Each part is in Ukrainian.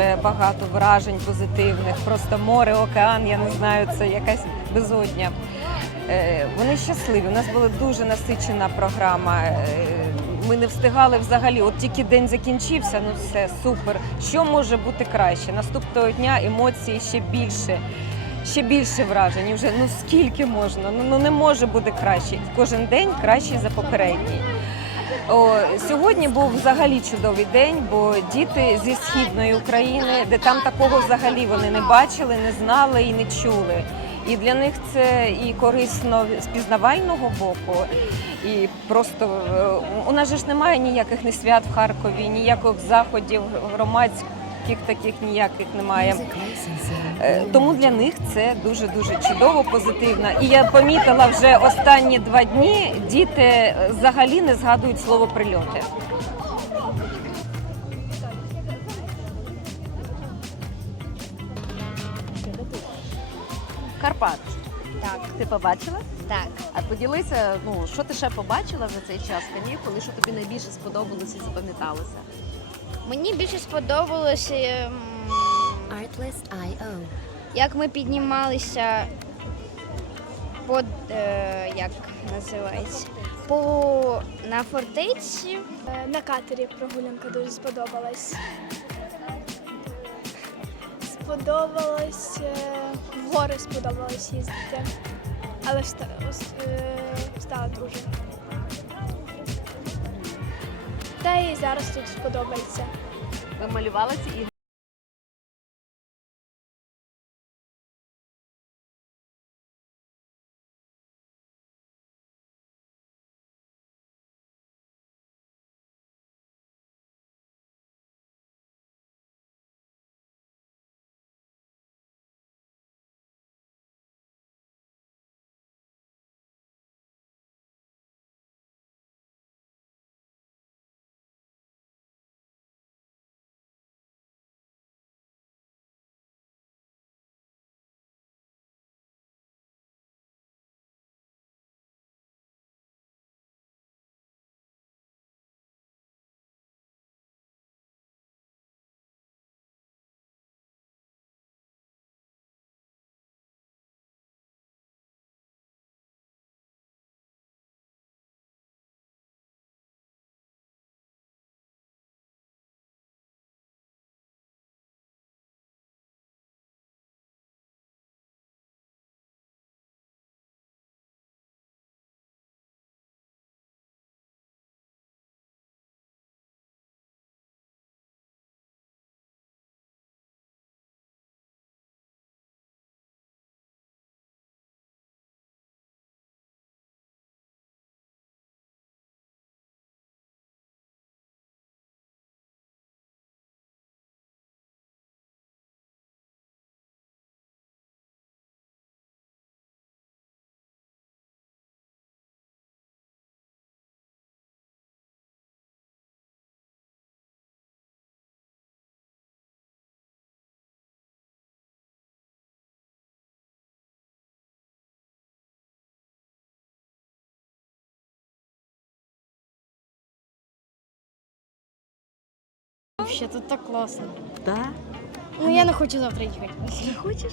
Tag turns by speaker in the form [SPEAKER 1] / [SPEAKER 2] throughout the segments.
[SPEAKER 1] Е, Багато вражень позитивних, просто море, океан, я не знаю, це якась безодня. Е, Вони щасливі. У нас була дуже насичена програма. Е, Ми не встигали взагалі. От тільки день закінчився, ну все супер. Що може бути краще? Наступного дня емоції ще більше. Ще більше вражень. Вже ну скільки можна? Ну, ну не може бути краще. Кожен день кращий за попередній. О, сьогодні був взагалі чудовий день, бо діти зі східної України, де там такого взагалі вони не бачили, не знали і не чули. І для них це і корисно з пізнавального боку, і просто е, у нас же ж немає ніяких не свят в Харкові, ніяких заходів громадських таких ніяких немає. Е, Тому для них це дуже дуже чудово, позитивно. І я помітила вже останні два дні діти взагалі не згадують слово прильоти.
[SPEAKER 2] Карпат.
[SPEAKER 3] Так,
[SPEAKER 2] Ти побачила?
[SPEAKER 3] так.
[SPEAKER 2] А поділися, ну що ти ще побачила за цей час канікул і що тобі найбільше сподобалося і запам'яталося?
[SPEAKER 3] Мені більше сподобалося, ем,
[SPEAKER 4] Artlist.io.
[SPEAKER 3] як ми піднімалися по е, як називається? По на фортеці.
[SPEAKER 5] Е, На катері прогулянка дуже сподобалась. Сподобалось е, в гори сподобалось їздити, але вста, е, встала дуже. Та і зараз тут сподобається.
[SPEAKER 2] Ви малювали ці ігри?
[SPEAKER 6] Вообще тут так класно.
[SPEAKER 2] Так.
[SPEAKER 6] Ну я не хочу завтра їхати.
[SPEAKER 2] Не хочеш?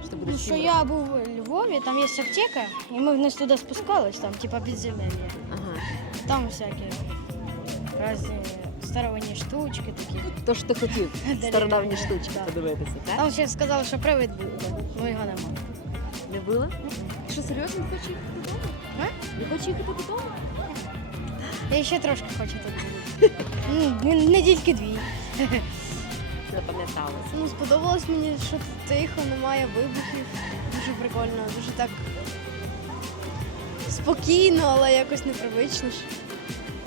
[SPEAKER 2] Що ти
[SPEAKER 6] Ну
[SPEAKER 2] будеш
[SPEAKER 6] що я був у Львові, там є аптека, і ми вниз туди спускались, там типа підземелля.
[SPEAKER 2] Ага.
[SPEAKER 6] Там всякі різні старовинні штучки такі.
[SPEAKER 2] То що ти хотів, стародавні штучки
[SPEAKER 6] Да.
[SPEAKER 2] подивитися, так?
[SPEAKER 6] Там ще сказали, що привид був, ну його нема.
[SPEAKER 2] Не було? Що, серйозно не хочеш їхати додому? Не хочеш їхати додому?
[SPEAKER 6] Я ще трошки хочу тут бути. Ну, не- недільки дві.
[SPEAKER 2] Запам'яталося.
[SPEAKER 7] Ну, сподобалось мені, що тут тихо, немає вибухів. Дуже прикольно, дуже так спокійно, але якось непривично ж.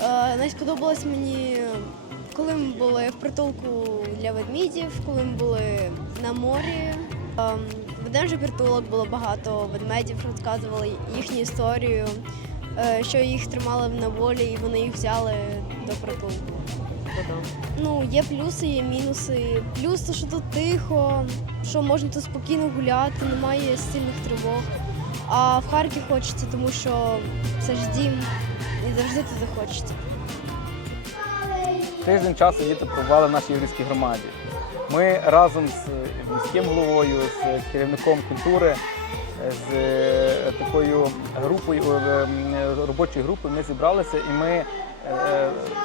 [SPEAKER 7] Е, Най сподобалось мені, коли ми були в притулку для ведмідів, коли ми були на морі. Ем, Ведмежий притулок було багато ведмедів, розказували їхню історію, е, що їх тримали в неволі і вони їх взяли до притулку. Ну, є плюси, є мінуси. Плюс те, що тут тихо, що можна тут спокійно гуляти, немає сильних тривог. А в Харків хочеться, тому що це ж дім і завжди тут захочеться.
[SPEAKER 8] Тиждень часу діти пробували в нашій єврейській громаді. Ми разом з міським головою, з керівником культури, з е, такою групою, робочої групи ми зібралися і ми е,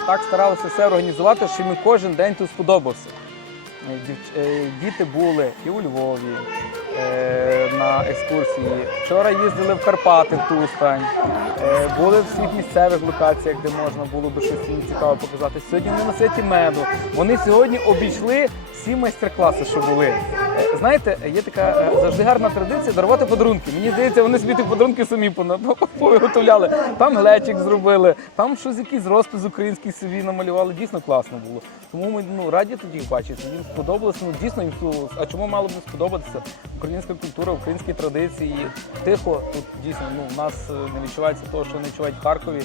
[SPEAKER 8] так старалися все організувати, що ми кожен день тут сподобався. Е, е, Діти були і у Львові е, на екскурсії. Вчора їздили в Карпати в Тустань, е, були в всіх місцевих локаціях, де можна було би щось їм цікаво показати. Сьогодні вони на святі меду. Вони сьогодні обійшли всі майстер-класи, що були. Е, Знаєте, є така е, завжди гарна традиція дарувати подарунки. Мені здається, вони собі ті подарунки самі повиготовляли. Там глечик зробили, там щось якийсь розпис український собі намалювали. Дійсно класно було. Тому ми ну раді тоді їх бачити. Їм сподобалося. Ну дійсно їм. А чому мало б сподобатися? Українська культура, українські традиції. Тихо тут дійсно ну у нас е, не відчувається того, що не відчувають в Харкові.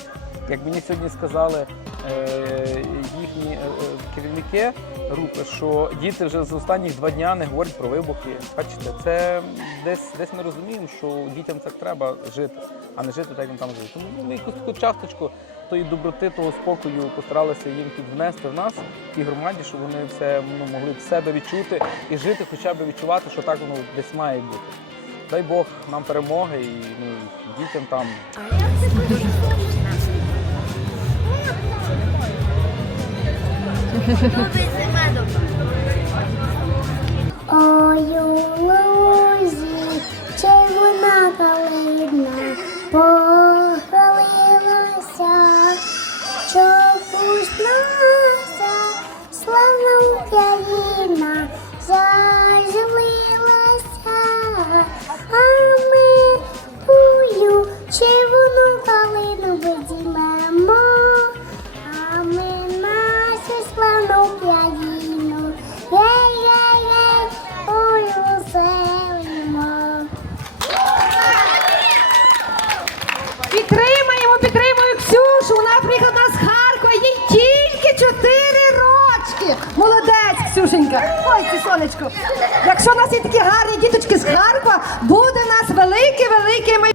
[SPEAKER 8] Як мені сьогодні сказали е, їхні е, е, керівники групи, що діти вже за останніх два дня не говорять про вибухи. Бачите, це десь десь ми розуміємо, що дітям так треба жити, а не жити так, як там живе. Тому ну, ми якусь таку часточку тої доброти, того спокою постаралися їм тут в нас, і громаді, щоб вони все ну, могли в себе відчути і жити, хоча б відчувати, що так воно десь має бути. Дай Бог нам перемоги і ну, дітям там
[SPEAKER 9] Ой,
[SPEAKER 10] сонечко. Якщо у нас є такі гарні діточки з Харкова, буде у нас велике, велике майбутнє.